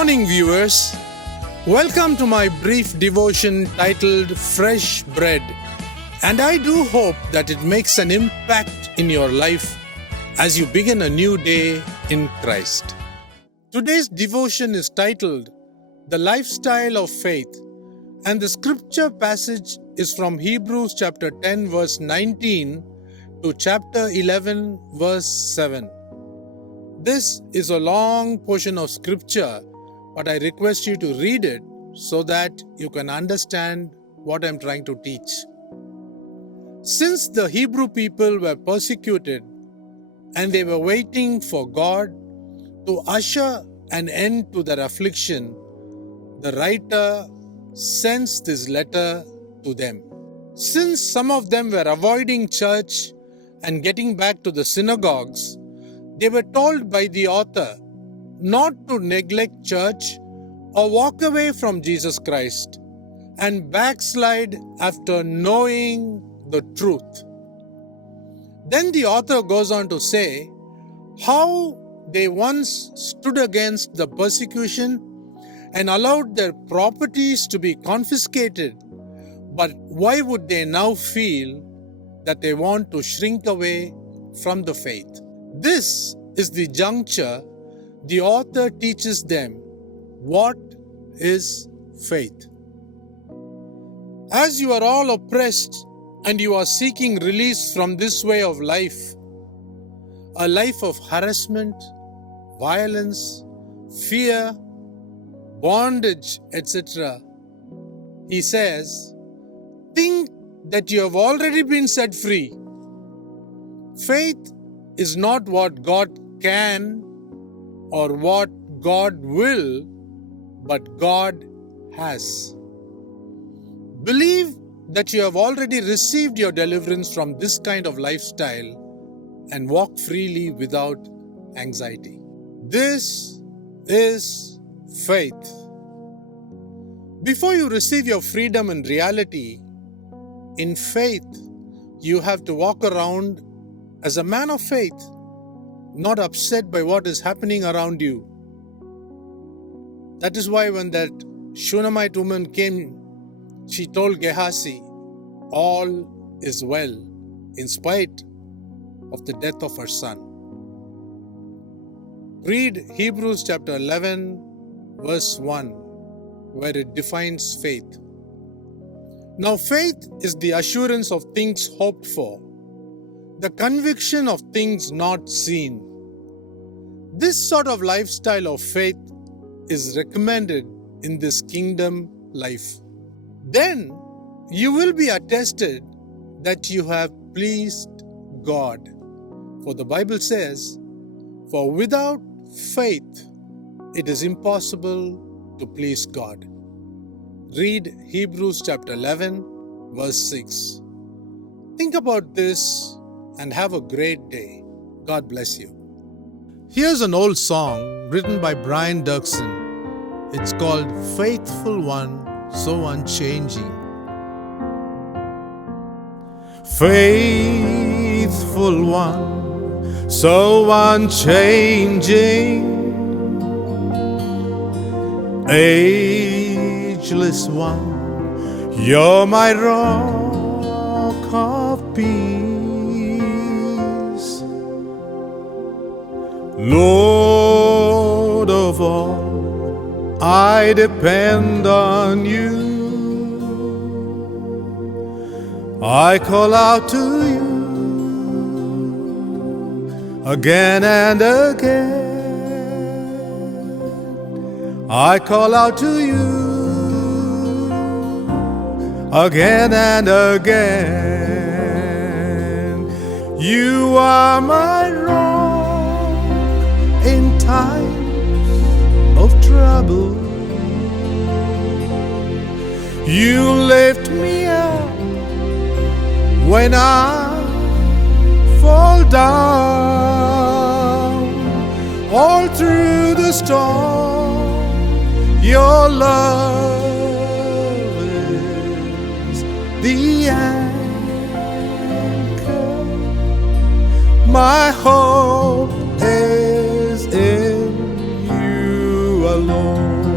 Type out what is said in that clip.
morning, viewers. Welcome to my brief devotion titled Fresh Bread. And I do hope that it makes an impact in your life as you begin a new day in Christ. Today's devotion is titled The Lifestyle of Faith, and the scripture passage is from Hebrews chapter 10 verse 19 to chapter 11 verse 7. This is a long portion of scripture, but I request you to read it so that you can understand what I'm trying to teach. Since the Hebrew people were persecuted and they were waiting for God to usher an end to their affliction, the writer sends this letter to them. Since some of them were avoiding church and getting back to the synagogues, they were told by the author not to neglect church or walk away from Jesus Christ and backslide after knowing the truth. Then the author goes on to say how they once stood against the persecution and allowed their properties to be confiscated, but why would they now feel that they want to shrink away from the faith? This is the juncture the author teaches them what is faith. As you are all oppressed and you are seeking release from this way of life, a life of harassment, violence, fear, bondage, etc., he says, think that you have already been set free. Faith is not what God can or what God will, but God has. Believe that you have already received your deliverance from this kind of lifestyle and walk freely without anxiety. This is faith. Before you receive your freedom in reality, in faith, you have to walk around as a man of faith, not upset by what is happening around you. That is why when that Shunammite woman came, she told Gehazi, all is well, in spite of the death of her son. Read Hebrews chapter 11, verse 1, where it defines faith. Now, faith is the assurance of things hoped for, the conviction of things not seen. This sort of lifestyle of faith is recommended in this kingdom life. Then you will be attested that you have pleased God. For the Bible says, for without faith it is impossible to please God. Read Hebrews chapter 11, verse 6. Think about this and have a great day. God bless you. Here's an old song written by Brian Dirksen. It's called Faithful One, So Unchanging. Faithful One, so unchanging, ageless One, you're my rock of peace. Lord of all, I depend on you. I call out to you again and again. I call out to you again and again. You are my rock in times of trouble. You lift me up when I fall down. All through the storm, your love is the anchor. My hope is in you you alone.